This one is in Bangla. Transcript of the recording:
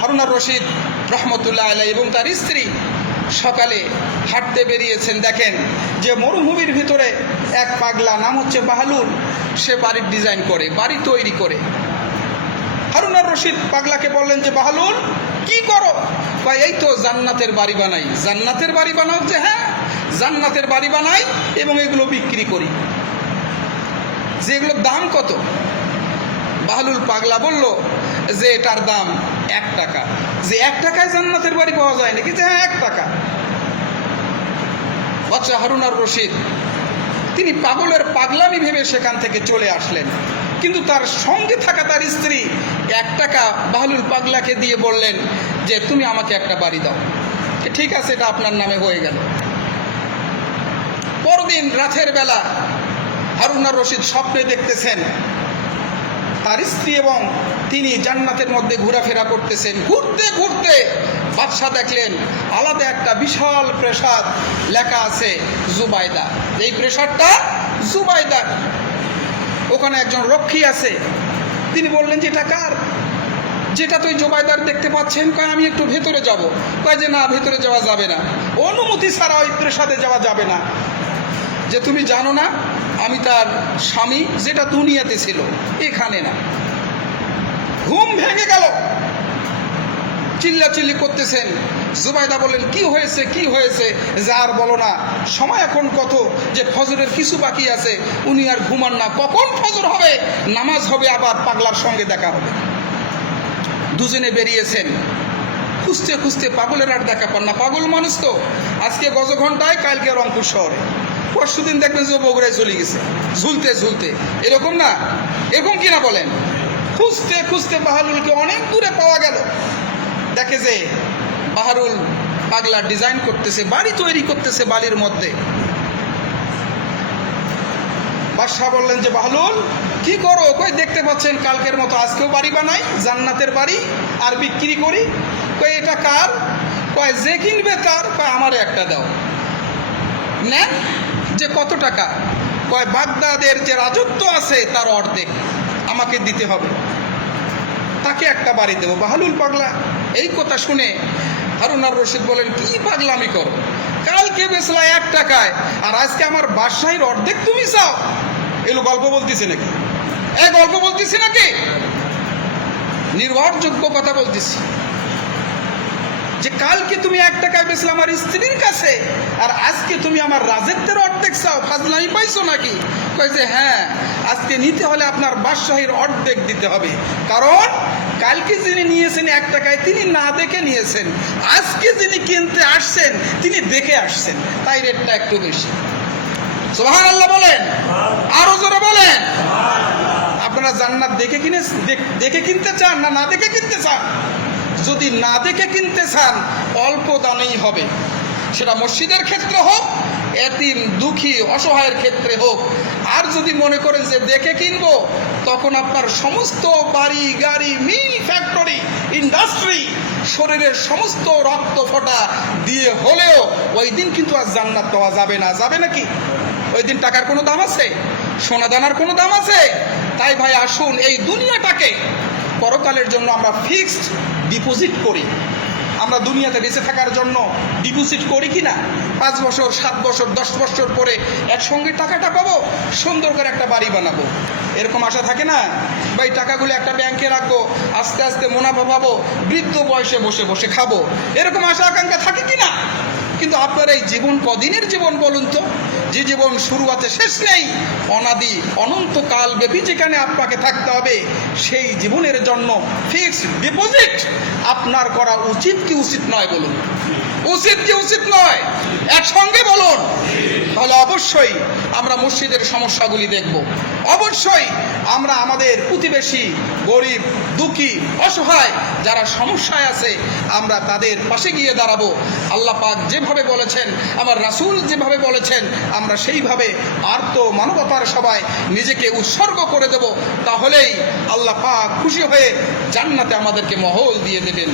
হারুন আর রশিদ রহমতুল্লাহ আলাইহি এবং তার স্ত্রী সকালে হাঁটতে বেরিয়েছেন। দেখেন যে মরুভূমির ভিতরে এক পাগলা, নাম হচ্ছে বাহলুল, সে বাড়ির ডিজাইন করে, বাড়ি তৈরি করে। হারুন আর রশিদ পাগলাকে বললেন যে বাহলুল কি করো? এই তো জান্নাতের বাড়ি বানাই। জান্নাতের বাড়ি বানাও? যে হ্যাঁ, জান্নাতের বাড়ি বানাই এবং এগুলো বিক্রি করি। যে এগুলোর দাম কত? বাহলুল পাগলা বলল যে এটার দাম 1 টাকা। যে 1 টাকায় জান্নাতের বাড়ি পাওয়া যায় নাকি? যে হ্যাঁ, 1 টাকা। বাচ্চা হারুন আর রশিদ তিনি পাগলের পাগলামি ভেবে সেখান থেকে চলে আসলেন, কিন্তু তার সঙ্গে থাকা তার স্ত্রী 1 টাকা বাহলুল পাগলাকে দিয়ে বললেন যে তুমি আমাকে একটা বাড়ি দাও। ঠিক আছে, এটা আপনার নামে হয়ে গেল। পরদিন রাতের বেলা হারুন আর রশিদ স্বপ্নে দেখতেছেন তার স্ত্রী এবং তিনি জান্নাতের মধ্যে ঘোরাফেরা করতেছেন। ঘুরতে ঘুরতে বাদশাহ দেখলেন আলাদা একটা বিশাল প্রাসাদ, লেখা আছে জুবাইদা। এই প্রাসাদটা জুবাইদার। ওখানে একজন রক্ষী আছে। তিনি বললেন যে এটা কার? যেটা তো জুবাইদার দেখতে পাচ্ছেন। কয় আমি একটু ভেতরে যাব। কয় যে না, ভেতরে যাওয়া যাবে না, অনুমতি ছাড়া ওই প্রাসাদে যাওয়া যাবে না। যে তুমি জানো না আমি তার স্বামী, যেটা দুনিয়াতে ছিল, এখানে না। ঘুম ভেঙে গেল, চিল্লাচিল্লি করতেছেন। জুবাইদা বললেন কি হয়েছে, কি হয়েছে? যে আর বলো না, সময় এখন কত, যে ফজরের কিছু বাকি আছে। উনি আর ঘুমান না, কখন ফজর হবে, নামাজ হবে, আবার পাগলার সঙ্গে দেখা হবে। দুজনে বেরিয়েছেন, খুঁজতে খুঁজতে পাগলের আর দেখা পান না। পাগল মানুষ তো, আজকে গজঘণ্টায়, কালকে রংপুর শহরে, পরশুদিন দেখবেন যে বগুড়ায় চলে গেছে ঝুলতে ঝুলতে। এরকম না? এরকম কিনা বলেন? খুঁজতে খুঁজতে বাহলুলকে অনেক দূরে পাওয়া গেল। দেখে যে বাহলুল পাগলা ডিজাইন করতেছে, বাড়ি তৈরি করতেছে বালির মধ্যে। বাদশাহ বললেন যে বাহলুল কি করো? কই দেখতে পাচ্ছেন কালকের মতো আজকেও বাড়ি বানাই, জান্নাতের বাড়ি, আর বিক্রি করি। কই এটা কার? কয় যে কিনবে তার। কয় আমারে একটা দাও। নেন। যে কত টাকা? কয় বাগদাদের যে রাজত্ব আছে তার অর্ধেক আমাকে দিতে হবে, তাকে একটা বাড়ি দেবো। বাহলুল পাগলা এই কথা শুনে হারুন আর রশিদ বলেন কি পাগলামি করো? কালকে বেচলা 1 টাকায়, আর আজকে আমার বাদশাহীর অর্ধেক তুমি চাও? এগুলো গল্প বলতেছে নাকি? গল্প বলতেছি নাকি? নির্ভরযোগ্য কথা বলতেছি যে কালকে তুমি 1 টাকায় বেচলে আমার স্ত্রীর কাছে, আর আজকে তুমি আমার রাজত্বের অর্ধেক চাও। ফাজলামি পাইছো নাকি? কয় যে হ্যাঁ, আজকে নিতে হলে আপনার বাদশাহীর অর্ধেক দিতে হবে। কারণ কালকে যিনি নিয়েছেন 1 টাকায়, তিনি না দেখে নিয়েছেন। আজকে যিনি কিনতে আসছেন তিনি দেখে আসছেন, তাই রেটটা একটু বেশি। সুবহানাল্লাহ বলেন, আরো জোরে বলেন। আপনারা জান্নাত দেখে কিনতে চান না না দেখে কিনতে চান? যদি না দেখে কিনতে চান, অল্প দামেই হবে। সেটা মসজিদের ক্ষেত্রে হোক, এতিম দুঃখী অসহায়ের ক্ষেত্রে হোক। আর যদি মনে করেন যে দেখে কিনবো, তখন আপনার সমস্ত বাড়ি গাড়ি, মিল, ফ্যাক্টরি, ইন্ডাস্ট্রি, শরীরের সমস্ত রক্ত ফোঁটা দিয়ে হলেও ওই দিন কিন্তু আর জান্নাত পাওয়া যাবে না। যাবে নাকি? ওই দিন টাকার কোনো দাম আছে? সোনা দানার কোনো দাম আছে? তাই ভাই আসুন, এই দুনিয়াটাকে পরকালের জন্য আমরা ফিক্সড ডিপোজিট করি। আমরা দুনিয়াতে বেঁচে থাকার জন্য ডিপোজিট করি কি না? 5 বছর, 7 বছর, 10 বছর পরে একসঙ্গে টাকাটা পাবো, সুন্দর করে একটা বাড়ি বানাবো, এরকম আশা থাকে না? ভাই টাকাগুলো একটা ব্যাংকে রাখবো, আস্তে আস্তে মুনাফা পাবো, বৃদ্ধ বয়সে বসে বসে খাবো, এরকম আশা আকাঙ্ক্ষা থাকে কি না? কিন্তু আপনার এই জীবন কদিনের জীবন বলুন তো? যে জীবন শুরু আছে শেষ নেই, অনাদি অনন্তকাল ব্যাপী যেখানে আপনাকে থাকতে হবে, সেই জীবনের জন্য ফিক্সড ডিপোজিট আপনার করা উচিত কি উচিত নয়? বলুন, উচিত কি উচিত নয়? একসঙ্গে বলুন। তাহলে অবশ্যই আমরা মসজিদের সমস্যাগুলি দেখব। অবশ্যই আমরা আমাদের প্রতিবেশী, গরিব, দুঃখী, অসহায় যারা সমস্যায় আছে, আমরা তাদের পাশে গিয়ে দাঁড়াবো। আল্লাহ পাক যেভাবে বলেছেন, আমার রাসূল যেভাবে বলেছেন, আমরা সেইভাবে আর্ত মানবতার সবাই নিজেকে উৎসর্গ করে দেব। তাহলেই আল্লাহ পাক খুশি হয়ে জান্নাতে আমাদেরকে মহল দিয়ে দেবেন।